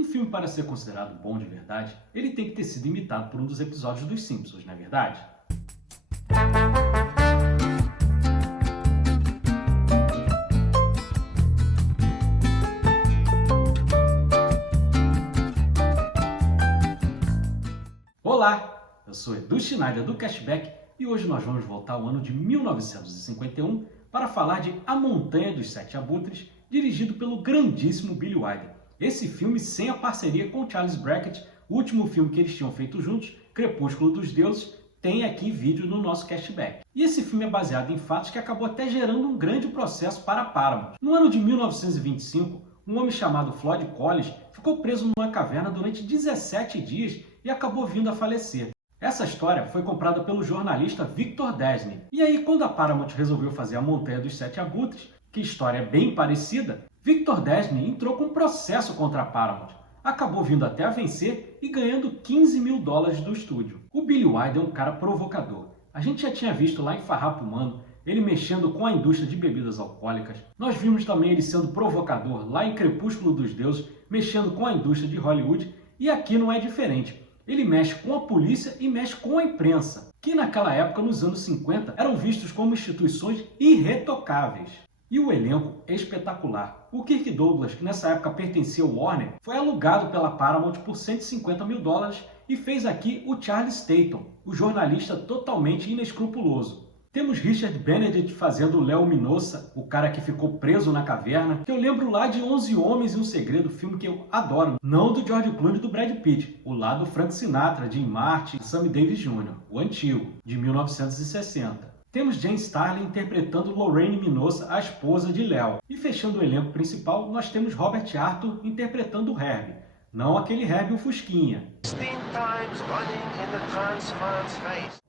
Um filme, para ser considerado bom de verdade, ele tem que ter sido imitado por um dos episódios dos Simpsons, não é verdade? Olá, eu sou Edu Schneider do Cashback e hoje nós vamos voltar ao ano de 1951 para falar de A Montanha dos Sete Abutres, dirigido pelo grandíssimo Billy Wilder. Esse filme sem a parceria com Charles Brackett, o último filme que eles tinham feito juntos, Crepúsculo dos Deuses, tem aqui vídeo no nosso Cashback. E esse filme é baseado em fatos que acabou até gerando um grande processo para a Paramount. No ano de 1925, um homem chamado Floyd Collins ficou preso numa caverna durante 17 dias e acabou vindo a falecer. Essa história foi comprada pelo jornalista Victor Desney. E aí, quando a Paramount resolveu fazer A Montanha dos Sete Abutres, que história é bem parecida, Victor Desney entrou com um processo contra a Paramount. Acabou vindo até a vencer e ganhando $15 mil do estúdio. O Billy Wilder é um cara provocador. A gente já tinha visto lá em Farrapo Humano ele mexendo com a indústria de bebidas alcoólicas. Nós vimos também ele sendo provocador lá em Crepúsculo dos Deuses, mexendo com a indústria de Hollywood. E aqui não é diferente. Ele mexe com a polícia e mexe com a imprensa, que naquela época, nos anos 50, eram vistos como instituições irretocáveis. E o elenco é espetacular. O Kirk Douglas, que nessa época pertencia ao Warner, foi alugado pela Paramount por $150 mil e fez aqui o Charles Tatum, o jornalista totalmente inescrupuloso. Temos Richard Benedict fazendo o Léo Minossa, o cara que ficou preso na caverna, que eu lembro lá de 11 Homens e um Segredo, filme que eu adoro. Não do George Clooney e do Brad Pitt, o lá do Frank Sinatra, Jim Martin e Sammy Davis Jr., o antigo, de 1960. Temos Jane Starlin interpretando Lorraine Minossa, a esposa de Léo. E fechando o elenco principal, nós temos Robert Arthur interpretando o Herbie. Não aquele Herbie o Fusquinha.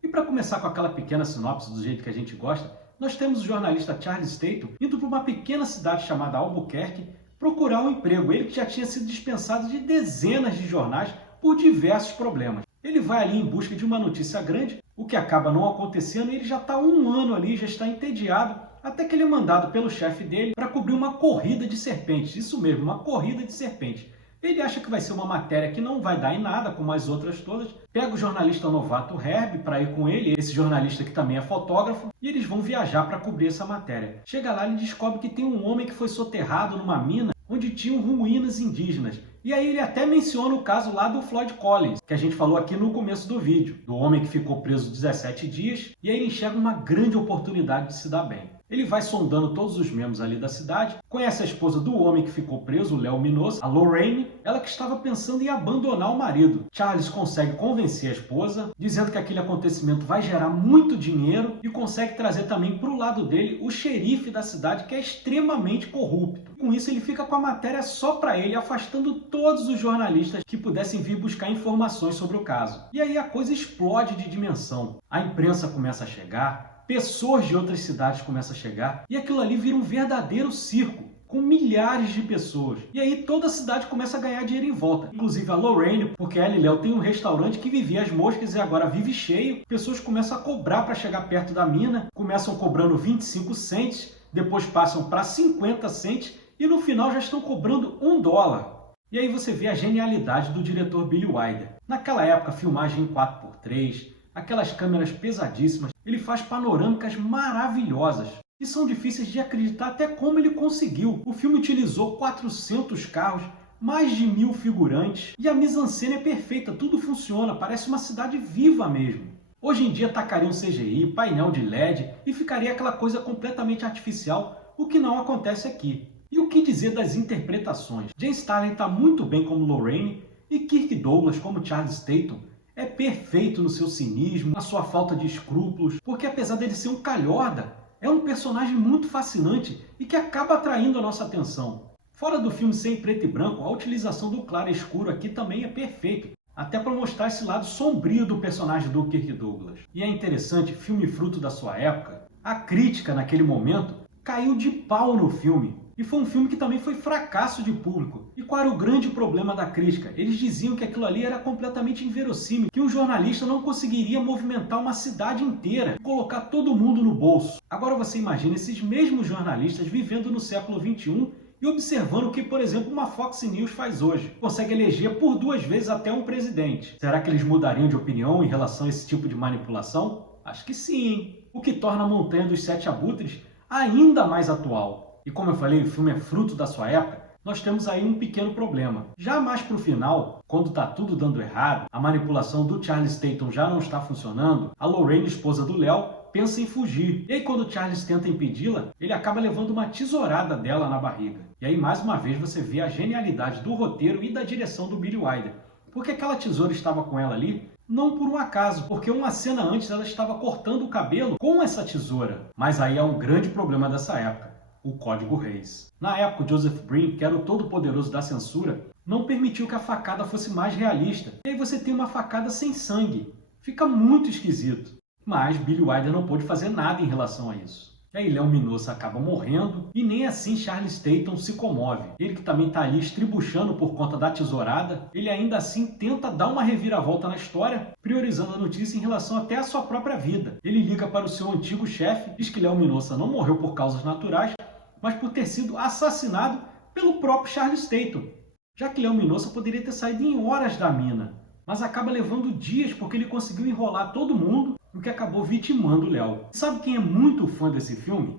E para começar com aquela pequena sinopse do jeito que a gente gosta, nós temos o jornalista Charles Tatum indo para uma pequena cidade chamada Albuquerque procurar um emprego. Ele que já tinha sido dispensado de dezenas de jornais por diversos problemas. Ele vai ali em busca de uma notícia grande, o que acaba não acontecendo, e ele já está um ano ali, já está entediado, até que ele é mandado pelo chefe dele para cobrir uma corrida de serpentes. Isso mesmo, uma corrida de serpentes. Ele acha que vai ser uma matéria que não vai dar em nada, como as outras todas. Pega o jornalista novato Herbie para ir com ele, esse jornalista que também é fotógrafo, e eles vão viajar para cobrir essa matéria. Chega lá e descobre que tem um homem que foi soterrado numa mina onde tinham ruínas indígenas. E aí ele até menciona o caso lá do Floyd Collins, que a gente falou aqui no começo do vídeo, do homem que ficou preso 17 dias, e aí ele enxerga uma grande oportunidade de se dar bem. Ele vai sondando todos os membros ali da cidade, conhece a esposa do homem que ficou preso, o Léo Minossa, a Lorraine, ela que estava pensando em abandonar o marido. Charles consegue convencer a esposa, dizendo que aquele acontecimento vai gerar muito dinheiro e consegue trazer também para o lado dele o xerife da cidade, que é extremamente corrupto. Com isso ele fica com a matéria só para ele, afastando todos os jornalistas que pudessem vir buscar informações sobre o caso. E aí a coisa explode de dimensão. A imprensa começa a chegar, pessoas de outras cidades começam a chegar e aquilo ali vira um verdadeiro circo, com milhares de pessoas. E aí toda a cidade começa a ganhar dinheiro em volta. Inclusive a Lorraine, porque ela e Léo tem um restaurante que vivia as moscas e agora vive cheio. Pessoas começam a cobrar para chegar perto da mina, começam cobrando 25 cents, depois passam para 50 cents e no final já estão cobrando $1. E aí você vê a genialidade do diretor Billy Wilder. Naquela época, filmagem em 4x3, aquelas câmeras pesadíssimas, ele faz panorâmicas maravilhosas e são difíceis de acreditar até como ele conseguiu. O filme utilizou 400 carros, mais de 1000 figurantes e a mise-en-scène é perfeita, tudo funciona, parece uma cidade viva mesmo. Hoje em dia tacaria um CGI, painel de LED e ficaria aquela coisa completamente artificial, o que não acontece aqui. E o que dizer das interpretações? Jane Starlin está muito bem como Lorraine e Kirk Douglas como Charles Tatum é perfeito no seu cinismo, na sua falta de escrúpulos, porque apesar dele ser um calhorda, é um personagem muito fascinante e que acaba atraindo a nossa atenção. Fora do filme ser em preto e branco, a utilização do claro e escuro aqui também é perfeito, até para mostrar esse lado sombrio do personagem do Kirk Douglas. E é interessante, filme fruto da sua época, a crítica naquele momento caiu de pau no filme. E foi um filme que também foi fracasso de público. E qual era o grande problema da crítica? Eles diziam que aquilo ali era completamente inverossímil, que um jornalista não conseguiria movimentar uma cidade inteira, colocar todo mundo no bolso. Agora você imagina esses mesmos jornalistas vivendo no século XXI e observando o que, por exemplo, uma Fox News faz hoje. Consegue eleger por 2 vezes até um presidente. Será que eles mudariam de opinião em relação a esse tipo de manipulação? Acho que sim, hein? O que torna a Montanha dos Sete Abutres ainda mais atual. E como eu falei, o filme é fruto da sua época, nós temos aí um pequeno problema. Já mais para o final, quando está tudo dando errado, a manipulação do Charles Tatum já não está funcionando, a Lorraine, esposa do Léo, pensa em fugir. E aí quando o Charles tenta impedi-la, ele acaba levando uma tesourada dela na barriga. E aí mais uma vez você vê a genialidade do roteiro e da direção do Billy Wilder. Porque aquela tesoura estava com ela ali, não por um acaso, porque uma cena antes ela estava cortando o cabelo com essa tesoura. Mas aí há um grande problema dessa época. O Código Reis. Na época, o Joseph Brink, que era o todo-poderoso da censura, não permitiu que a facada fosse mais realista. E aí você tem uma facada sem sangue. Fica muito esquisito. Mas Billy Wilder não pôde fazer nada em relação a isso. E aí Léo Minossa acaba morrendo e nem assim Charles Tatum se comove. Ele que também está ali estribuchando por conta da tesourada, ele ainda assim tenta dar uma reviravolta na história, priorizando a notícia em relação até à sua própria vida. Ele liga para o seu antigo chefe, diz que Léo Minossa não morreu por causas naturais, mas por ter sido assassinado pelo próprio Charles Tatum, já que Léo Minossa poderia ter saído em horas da mina, mas acaba levando dias porque ele conseguiu enrolar todo mundo, o que acabou vitimando o Léo. Sabe quem é muito fã desse filme?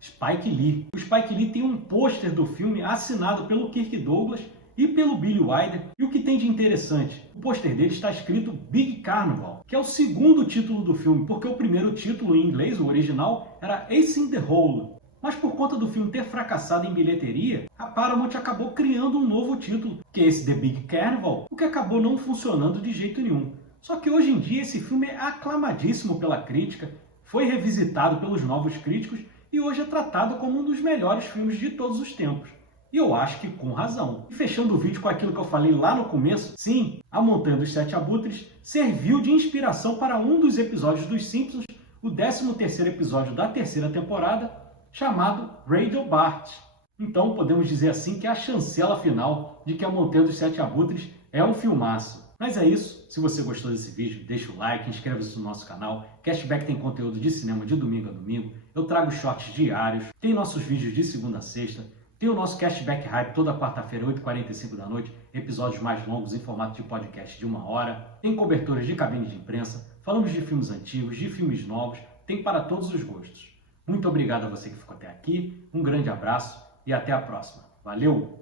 Spike Lee. O Spike Lee tem um pôster do filme assinado pelo Kirk Douglas e pelo Billy Wilder. E o que tem de interessante? O pôster dele está escrito Big Carnival, que é o segundo título do filme, porque o primeiro título em inglês, o original, era Ace in the Hole. Mas por conta do filme ter fracassado em bilheteria, a Paramount acabou criando um novo título, que é esse The Big Carnival, o que acabou não funcionando de jeito nenhum. Só que hoje em dia esse filme é aclamadíssimo pela crítica, foi revisitado pelos novos críticos e hoje é tratado como um dos melhores filmes de todos os tempos. E eu acho que com razão. E fechando o vídeo com aquilo que eu falei lá no começo, sim, A Montanha dos Sete Abutres serviu de inspiração para um dos episódios dos Simpsons, o 13º episódio da 3ª temporada, chamado Radio Bart. Então podemos dizer assim que é a chancela final de que A Montanha dos Sete Abutres é um filmaço. Mas é isso, se você gostou desse vídeo, deixa o like, inscreva-se no nosso canal. Cashback tem conteúdo de cinema de domingo a domingo, eu trago shorts diários, tem nossos vídeos de segunda a sexta, tem o nosso Cashback Hype toda quarta-feira, 8h45 da noite, episódios mais longos em formato de podcast de 1 hora, tem coberturas de cabine de imprensa, falamos de filmes antigos, de filmes novos, tem para todos os gostos. Muito obrigado a você que ficou até aqui, um grande abraço e até a próxima. Valeu!